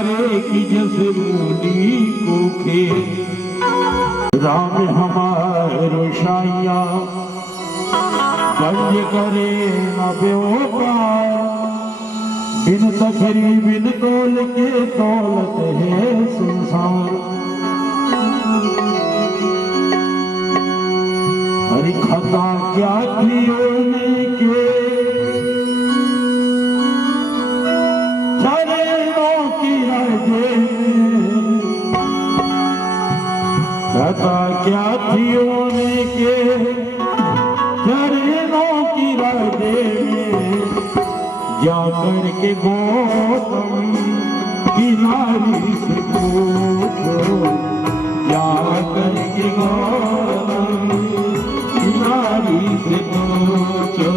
प्यारे की जैसे मूली को खे राम हमारो शाइया गंज करे न बेवफार बिन तखरी बिन तोल के दौलत है संसार। हरी खता क्या थी के चरणों की रजे खता क्या थी के चरणों की रजे जा करके गौतम की नारी से पूछो जा करके गौतम की नारी से पूछो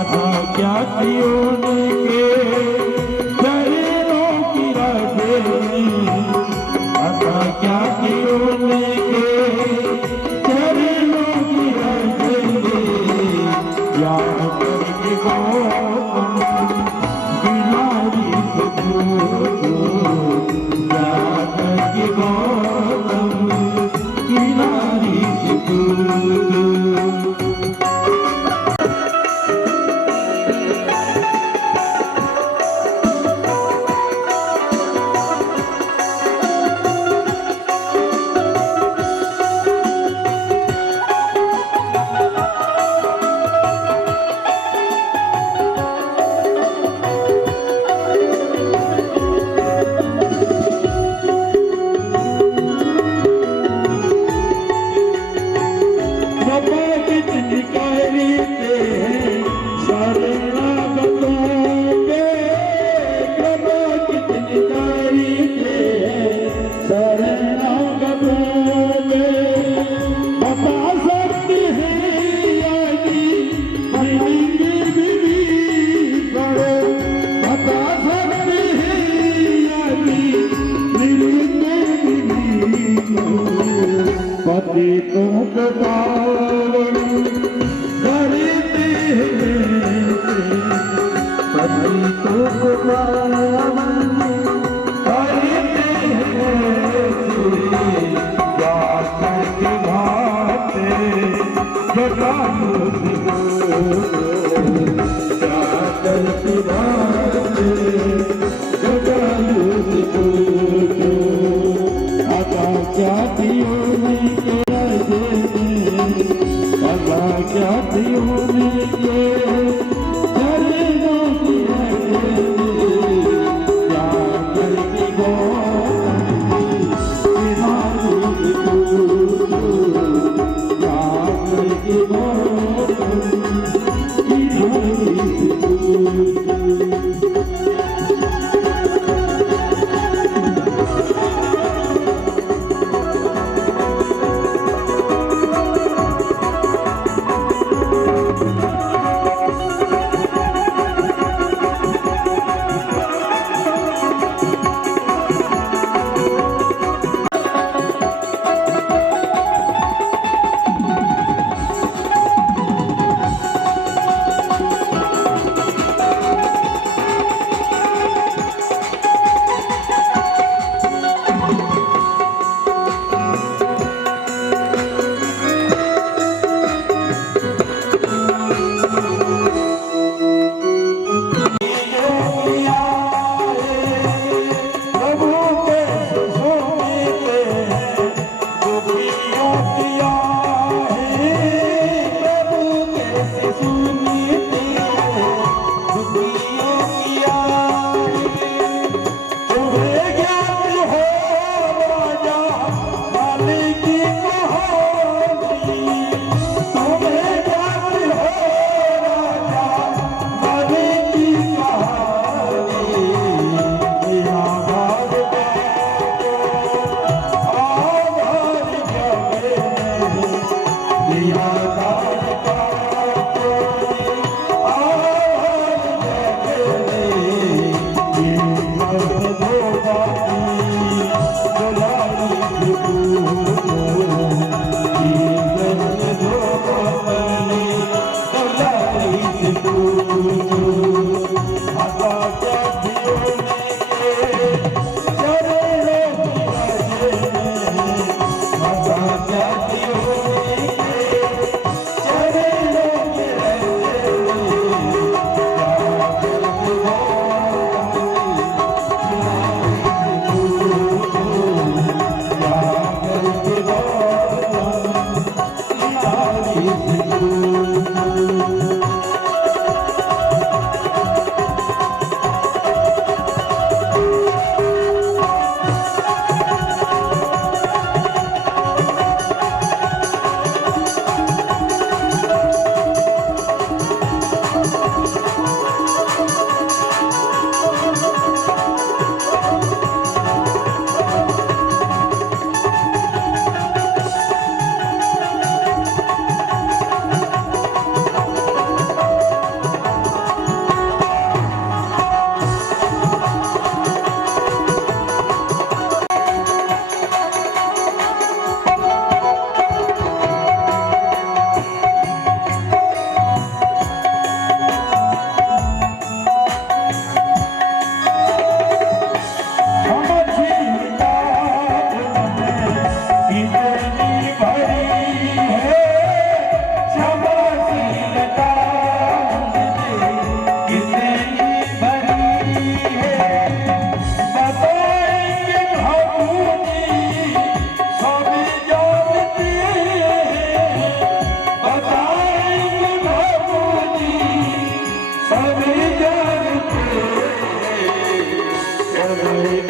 अथा क्या थी उनके चरणों की राह अथा क्या थी उनके चरणों की राह या करके गौतम की नारी से पूछो या करके गौतम की नारी से पूछो।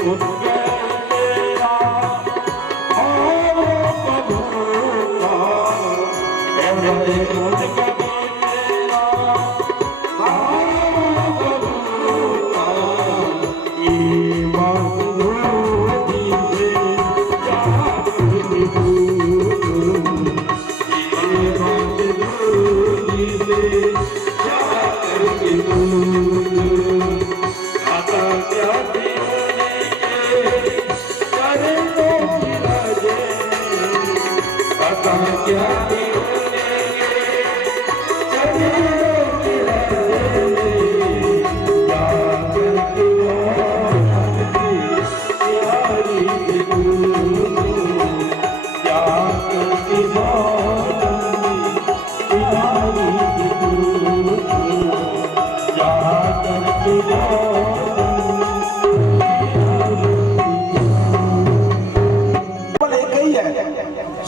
उनके तेरा और प्रभु का हृदय उनके तेरा और प्रभु का ये बात रोटी से जाकर के भूल ये बात रोटी से जाकर के भूल आता क्या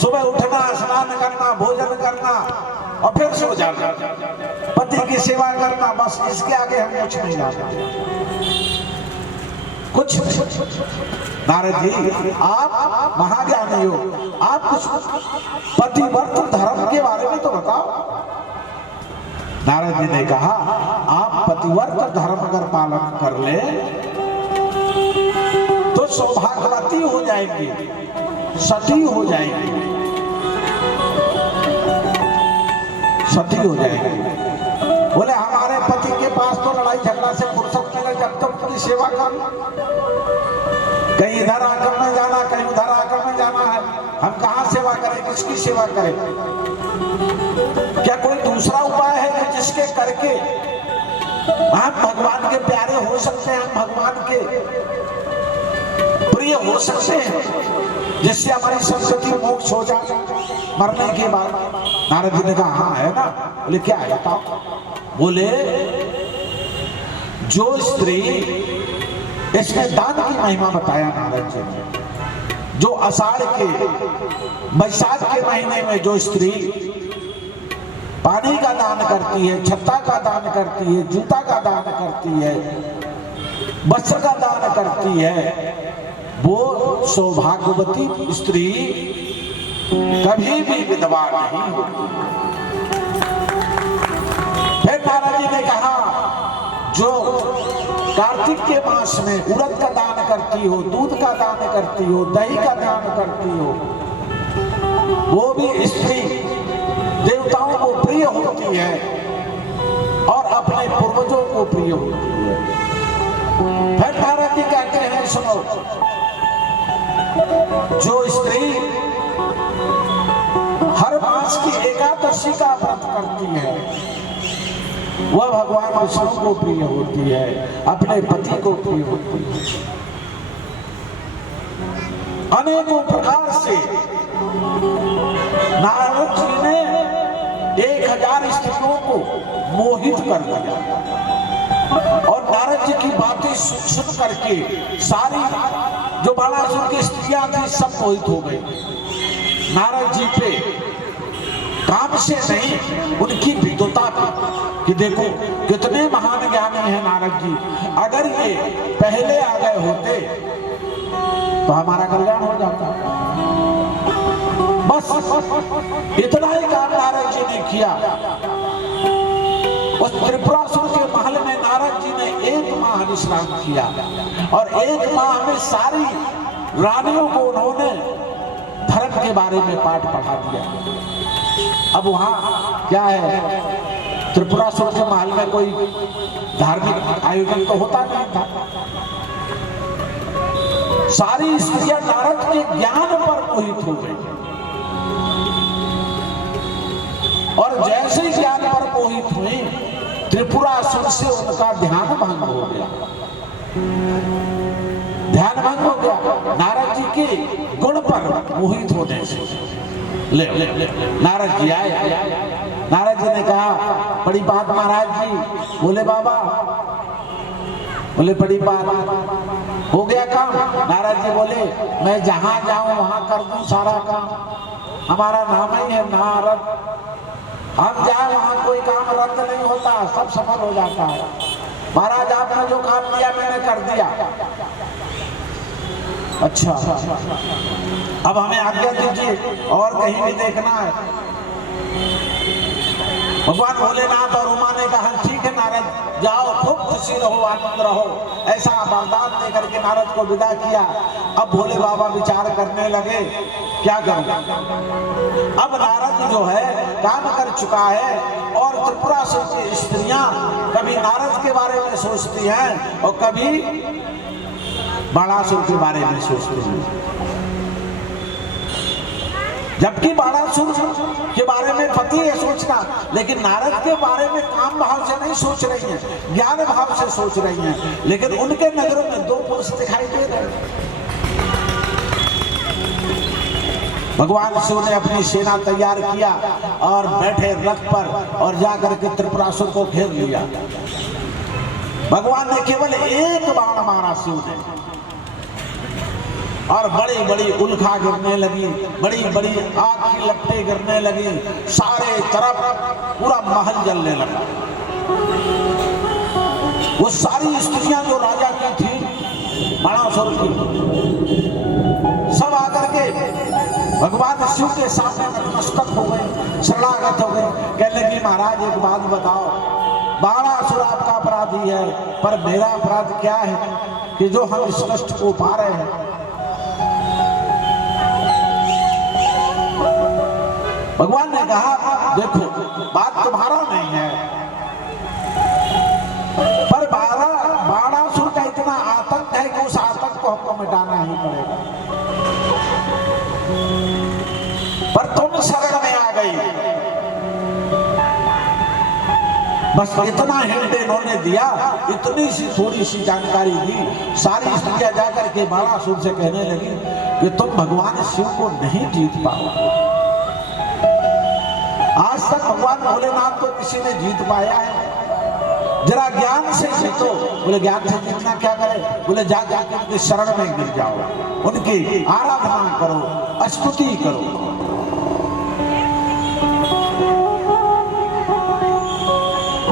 सुबह उठना, स्नान करना, भोजन करना और फिर सो जाना, पति की सेवा करना, बस इसके आगे हम कुछ नहीं जानते। कुछ नारद जी आप महाज्ञानी हो, आप कुछ पतिव्रत धर्म के बारे में तो बताओ। नारद जी ने कहा आप पतिव्रत धर्म अगर पालन कर ले तो सौभाग्यवती हो जाएंगी, सती हो जाएगी, सती हो जाएगी। बोले हमारे पति के पास तो लड़ाई झगड़ा से फुर्सत मिले जब तक उनकी सेवा कर, कहीं इधर आकर में जाना, कहीं उधर आकर में जाना है, हम कहाँ सेवा करें, किसकी सेवा करें? क्या कोई दूसरा उपाय है कि जिसके करके हम भगवान के प्यारे हो सकते हैं, हम भगवान के प्रिय हो सकते हैं, जिससे हमारी संस्कृति मोक्ष हो जाए मरने के बाद? नारद जी ने कहा हाँ है ना। बोले क्या है बताओ? बोले जो स्त्री, इसमें दान की महिमा बताया नारद जी ने। जो आषाढ़ के बैसाख के महीने में जो स्त्री पानी का दान करती है, छत्ता का दान करती है, जूता का दान करती है, वस्त्र का दान करती है, वो सौभाग्यवती स्त्री कभी भी विधवा नहीं होती। फिर नारद जी ने कहा जो कार्तिक के मास में उड़द का दान करती हो, दूध का दान करती हो, दही का दान करती हो, वो भी स्त्री देवताओं को प्रिय होती है और अपने पूर्वजों को प्रिय होती है। फिर नारद जी कहते हैं सुनो, जो स्त्री हर मास की एकादशी का व्रत करती है वह भगवान विष्णु को प्रिय होती है, अपने पति को प्रिय होती है। अनेकों प्रकार से नारद जी ने 1000 स्त्रियों को मोहित कर दिया और नारद जी की बातें सुन करके सारी जो बाणासुर की स्त्रियां थी सब मोहित हो गई नारद जी पे। काम से नहीं, उनकी विद्वता पे कि देखो कितने महान ज्ञानी हैं नारद जी, अगर ये पहले आ गए होते तो हमारा कल्याण हो जाता। बस इतना ही काम नारद जी ने किया। उस त्रिपुरासुर के महल में नारद जी ने 1 माह विश्राम किया और 1 माह में सारी रानियों को उन्होंने धर्म के बारे में पाठ पढ़ा दिया। अब वहां क्या है, त्रिपुरासुर के महल में कोई धार्मिक आयोजन तो होता नहीं था। सारी स्त्रियां नारद के ज्ञान पर मोहित हो गई और जैसे ही ज्ञान पर मोहित हुई त्रिपुरासुर से उनका ध्यान भंग हो गया। ध्यान भंग हो गया नारद जी के गुण पर मोहित होने से। ले नारद जी आए, नारद जी ने कहा बड़ी बात महाराज जी। बोले बाबा, बोले बड़ी बात, हो गया काम? नारद जी बोले मैं जहां जाऊं वहां कर दूं सारा काम, हमारा नाम ही है नारद, हम जाए वहां कोई काम रद्द नहीं होता, सब सफल हो जाता है। महाराज आपने जो काम दिया मैंने कर दिया। अच्छा, अब हमें आज्ञा दीजिए और कहीं भी देखना है। भगवान भोलेनाथ और उमा ने कहा ठीक है नारद, जाओ खूब खुशी रहो, आनंद रहो। ऐसा वरदान देकर के नारद को विदा किया। अब भोले बाबा विचार करने लगे क्या करूं। अब नारद जो है काम कर चुका है और त्रिपुरासुर की स्त्रियां कभी नारद के बारे में सोचती हैं और कभी बाणासुर के बारे में सोचती हैं। जबकि बाणासुर के बारे में पति है सोचना, लेकिन नारद के बारे में काम भाव से नहीं सोच रही हैं, ज्ञान भाव से सोच रही हैं। लेकिन उनके नजरों में दो पुरुष दिखाई दे रहे हैं। भगवान शिव ने अपनी सेना तैयार किया और बैठे रथ पर और जाकर के त्रिपुरासुर को घेर लिया। भगवान ने केवल एक बाण मारा शिव ने और बड़ी बड़ी उल्का गिरने लगी, बड़ी बड़ी आग की लपटें गिरने लगी, सारे तरफ पूरा महल जलने लगा। वो सारी स्त्रियां जो राजा की थी बाणासुर की, सब आकर के भगवान शिव के सामने नतमस्तक हो गए, शरणागत हो गए। कहने लगी महाराज एक बात बताओ, बाणासुर आपका अपराधी है, पर मेरा अपराध क्या है कि जो हम इस कष्ट को पा रहे हैं। भगवान ने कहा देखो बात तुम्हारा नहीं है, पर बाणासुर का इतना आतंक है कि उस आतंक को हमको मिटाना ही पड़ेगा। पर तुम शरण में आ गई, बस इतना हिंट इन्होंने दिया, इतनी सी थोड़ी सी जानकारी दी। सारी स्त्रियां जाकर के बाणासुर से कहने लगी कि तुम भगवान शिव को नहीं जीत पाओ। आज तक भगवान भोलेनाथ को किसी ने जीत पाया है? जरा ज्ञान से जीतो। बोले ज्ञान से जीतना क्या करे? बोले जा जाकर उनके शरण में गिर जाओ, उनकी आराधना करो, स्तुति करो।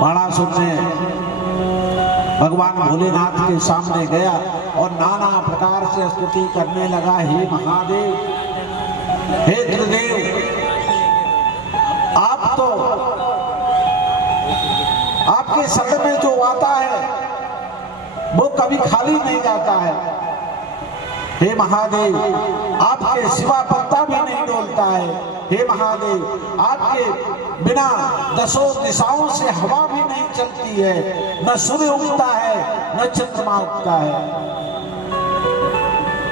बाणासुर ने भगवान भोलेनाथ के सामने गया और नाना प्रकार से स्तुति करने लगा। हे महादेव, हे त्रिदेव, आप तो आपके शरण में जो आता है वो कभी खाली नहीं जाता है। हे महादेव, आपके सिवा पत्ता भी नहीं डोलता है। हे महादेव, आपके बिना दसों दिशाओं से हवा भी नहीं चलती है, न सूर्य उगता है न चंद्रमा उगता है।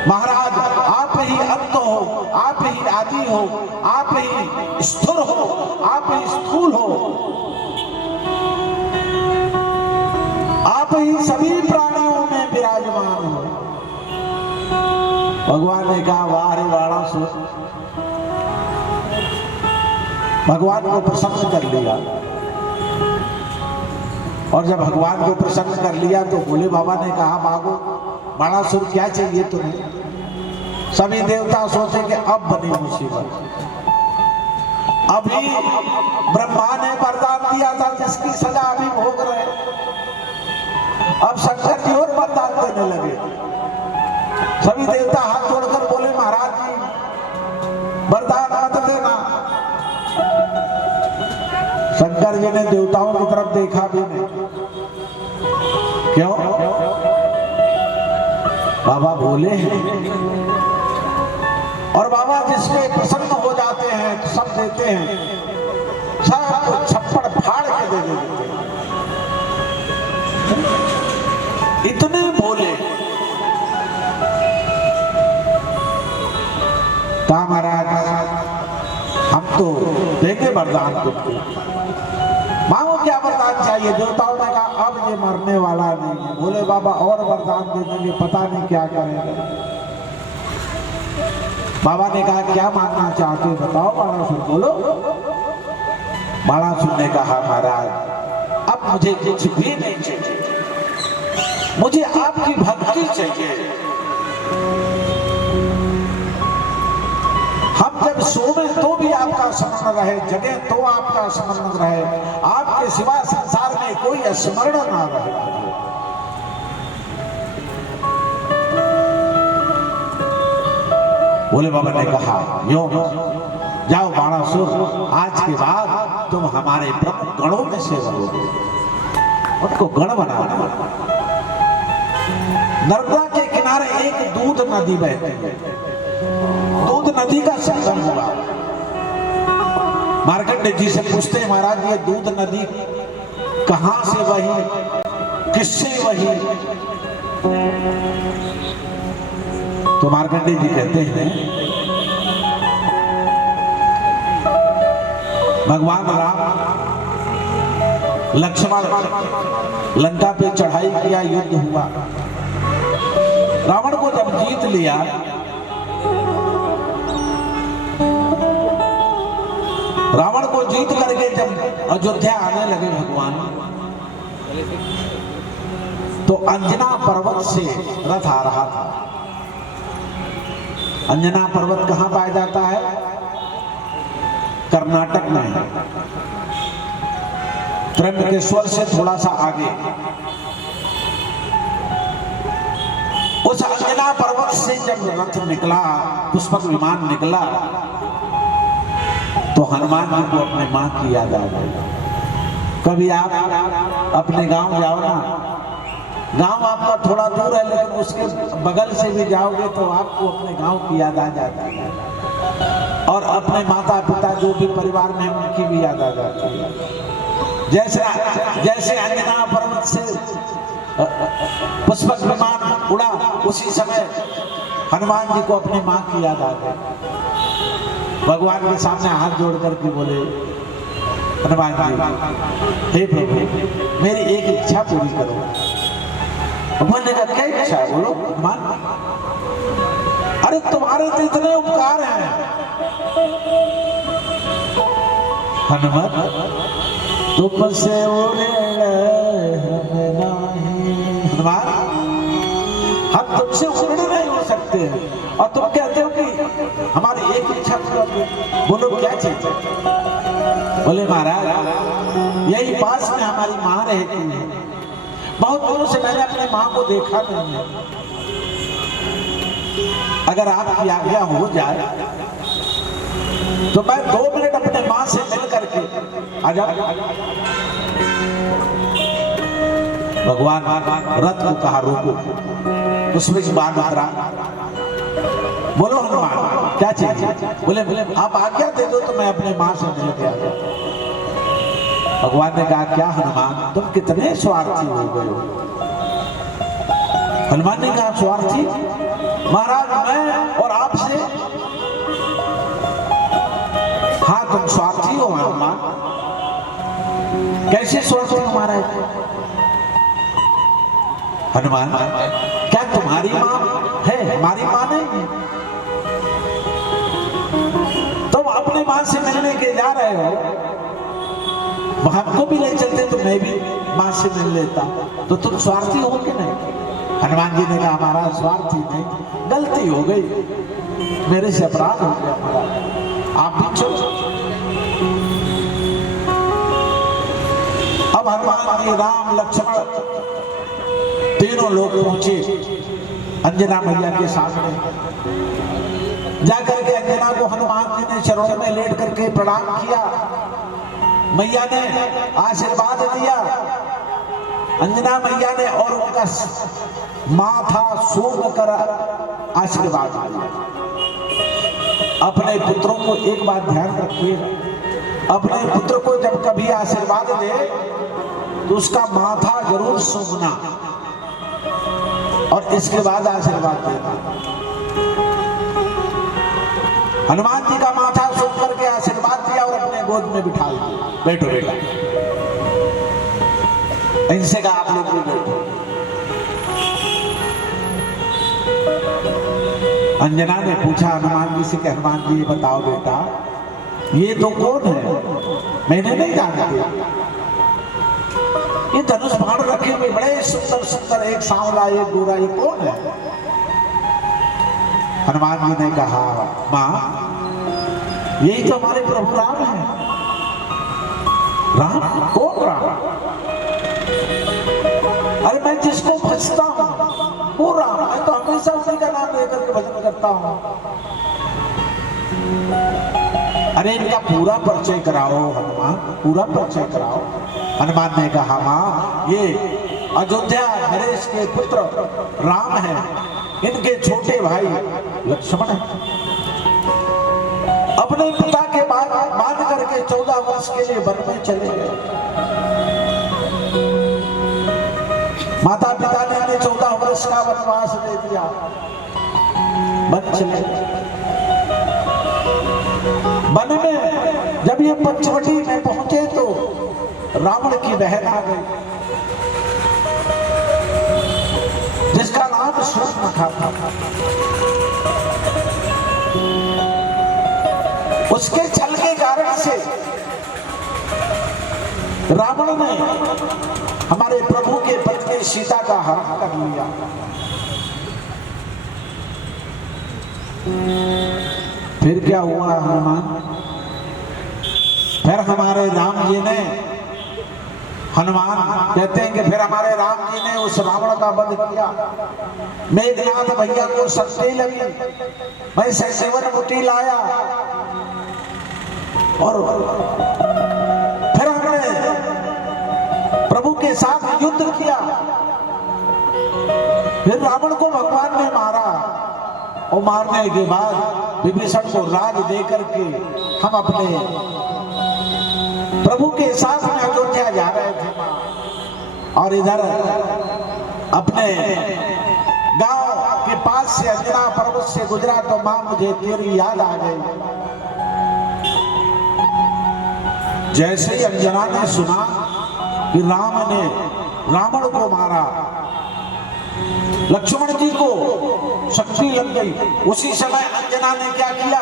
महाराज आप ही अंत हो, आप ही आदि हो, आप ही स्थिर हो, आप ही स्थूल हो, आप ही सभी प्राणियों में विराजमान हो। भगवान ने कहा वाह रे बाणासुर, भगवान को प्रसन्न कर लिया। और जब भगवान को प्रसन्न कर लिया तो भोले बाबा ने कहा मांगो बाणासुर क्या चाहिए तुम्हें? सभी देवता सोचे कि अब बनी मुसीबत। अभी ब्रह्मा ने वरदान दिया था जिसकी सजा अभी भोग रहे, अब शंकर जी और वरदान देने लगे। सभी देवता हाथ जोड़कर बोले महाराज जी वरदान मत देना। शंकर जी ने देवताओं की तरफ देखा भी नहीं। क्यों? बाबा बोले हैं और बाबा जिसके प्रसन्न हो जाते हैं तो सब देते हैं, सब छप्पड़ फाड़ के दे देते हैं। इतने बोले महाराज हम तो देंगे वरदान तुमको, मांगो क्या वरदान चाहिए? देवताओं ने कहा अब ये मरने वाला नहीं है। बोले बाबा और वरदान दे देंगे, पता नहीं क्या करेगा। बाबा ने कहा क्या मांगना चाहते हो बताओ बाणासुर, बोलो। बाणासुर ने कहा महाराज अब मुझे कुछ भी नहीं चाहिए, मुझे आपकी भक्ति चाहिए। हम जब सोवे तो भी आपका स्मरण रहे, जगे तो आपका स्मरण रहे, आपके सिवा संसार में कोई स्मरण ना रहे। भोले बाबा ने कहा, यो जाओ बाणासुर, आज के बाद तुम हमारे प्रमुख गणों में से रहोगे, उनको गण बनाना। नर्मदा के किनारे एक दूध नदी बहती है, दूध नदी का संगम हुआ। मार्कंडेय जी से पूछते हैं, महाराज ये दूध नदी कहां से बही, किससे बही? तो मार्कंडेय जी कहते हैं, भगवान राम लक्ष्मण लंका पे चढ़ाई किया, युद्ध हुआ, रावण को जब जीत लिया, रावण को जीत करके जब अयोध्या आने लगे भगवान, तो अंजना पर्वत से रथ आ रहा था। अंजना पर्वत कहां पाया जाता है? कर्नाटक में, त्र्यंबकेश्वर से थोड़ा सा आगे। उस अंजना पर्वत से जब रथ निकला, पुष्पक विमान निकला, तो हनुमान जी को अपने मां की याद आ गई। कभी आप अपने गांव जाओ ना, गांव आपका थोड़ा दूर है, लेकिन उसके बगल से भी जाओगे तो आपको अपने गांव की याद आ जाती है, और अपने माता पिता जो भी परिवार में उनकी भी याद आ जाती है। जैसे अंजना पर्वत से पुष्पक विमान उड़ा, उसी समय हनुमान जी को अपनी मां की याद आ गई। भगवान के सामने हाथ जोड़ करके बोले, हनुमान जी, हे प्रभु मेरी एक इच्छा पूरी करो। भगवान ने कहा, क्या इच्छा है? बोलो हनुमान। अरे तुम्हारे तो इतने उपकार हैं हनुमान, तुमसे हनुमान, हम तुमसे उड़ नहीं हो सकते हैं, और तुम कहते हो कि हमारी एक इच्छा पूरा करो। बोलो क्या चीज? बोले महाराज यही पास में हमारी माँ रहती है, बहुत दिनों से मैंने अपनी माँ को देखा नहीं है, अगर आपकी आज्ञा हो जाए तो मैं 2 मिनट अपने माँ से मिल करके आ जाऊं। भगवान रथ को कहा रोको, उसमें से बाहर उतरा। बोलो हनुमान क्या चाहिए? बोले आप आज्ञा दे दो तो मैं अपने माँ से मिल के आ जाऊं। भगवान ने कहा, क्या हनुमान तुम कितने स्वार्थी हो गए हो? हनुमान ने कहा, स्वार्थी? महाराज मैं और आपसे? हाँ तुम स्वार्थी हो हनुमान। कैसे स्वार्थी हो महाराज? हनुमान क्या तुम्हारी माँ है, हमारी माँ नहीं है? तुम अपनी माँ से मिलने के जा रहे हो, हमको भी ले चलते तो मैं भी माँ से मिल लेता, तो तुम स्वार्थी हो कि नहीं? हनुमान जी ने कहा, हमारा स्वार्थी नहीं, गलती हो गई, मेरे से अपराध हो गया, आप भी चलो। अब हनुमान जी राम लक्ष्मण तीनों लोग पहुंचे अंजना मैया के सामने। जाकर के अंजना को हनुमान जी ने चरणों में लेट करके प्रणाम किया। मैया ने आशीर्वाद दिया। अंजना मैया ने और उनका माथा सूंघ कर आशीर्वाद दिया। अपने पुत्रों को एक बात ध्यान रखिए, अपने पुत्र को जब कभी आशीर्वाद दे तो उसका माथा जरूर सूंघना और इसके बाद आशीर्वाद देना। हनुमान जी का माथा सूंघ करके आशीर्वाद दिया और अपने गोद में बिठा दिया, बैठो बेटा। इनसे कहा आप लोग भी बैठो। अंजना ने पूछा हनुमान जी से कि हनुमान जी बताओ बेटा ये तो कौन है? मैंने नहीं जानती। ये धनुष बाण रखे हुए बड़े सुंदर सुंदर, एक सांवला एक गोरा, ये कौन है? हनुमान जी ने कहा माँ यही तो हमारे प्रभु राम है। राम? कौन राम? अरे मैं जिसको भजता हूं वो राम है, तो हमें हमेशा उन्हीं का नाम लेकर के भजन करता हूं। अरे इनका पूरा परिचय कराओ हनुमान, पूरा परिचय कराओ। हनुमान ने कहा मां, ये अयोध्या नरेश के पुत्र राम हैं, इनके छोटे भाई लक्ष्मण हैं। अपने पिता के मान करके 14 वर्ष के लिए वन में चले गए। माता पिता ने इन्हें 14 वर्ष का वनवास दे दिया, वन चले गए। वन में जब ये पंचवटी में पहुंचे तो रावण की बहन आ गई, जिसका नाम शूर्पणखा था। उसके छल के कारण से रावण ने हमारे प्रभु के पत्नी सीता का हरण कर लिया। फिर क्या हुआ हनुमान? फिर हमारे राम जी ने, हनुमान कहते हैं कि फिर हमारे राम जी ने उस रावण का वध किया। मेघनाथ भैया को शक्ति लगी, मैं संजीवन बूटी लाया और फिर हमने प्रभु के साथ युद्ध किया। फिर रावण को भगवान ने मारा और मारने के बाद विभीषण को राज दे करके हम अपने प्रभु के साथ में अयोध्या जा रहे थे और इधर अपने गांव के पास से अंजना पर्वत से गुजरा तो मां मुझे तेरी याद आ गई। जैसे ही अंजना ने सुना कि राम ने रावण को मारा, लक्ष्मण जी को शक्ति लग गई, उसी समय अंजना ने क्या किया?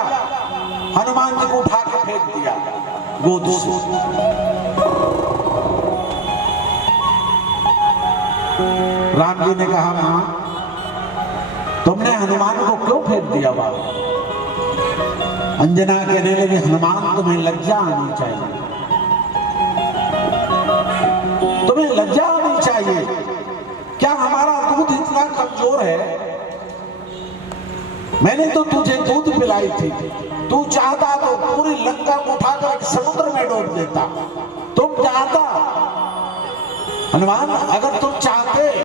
हनुमान जी को उठा के फेंक दिया गोद से। राम जी ने कहा मां, तुमने हनुमान को क्यों फेंक दिया बाबा? अंजना कहने लगी हनुमान तुम्हें लज्जा आनी चाहिए, तुम्हें लज्जा आनी चाहिए। क्या हमारा दूध इतना कमजोर है? मैंने तो तुझे दूध पिलाई थी, तू चाहता तो पूरी लंका को उठाकर समुद्र में डूब देता। तुम चाहता हनुमान, अगर तुम चाहते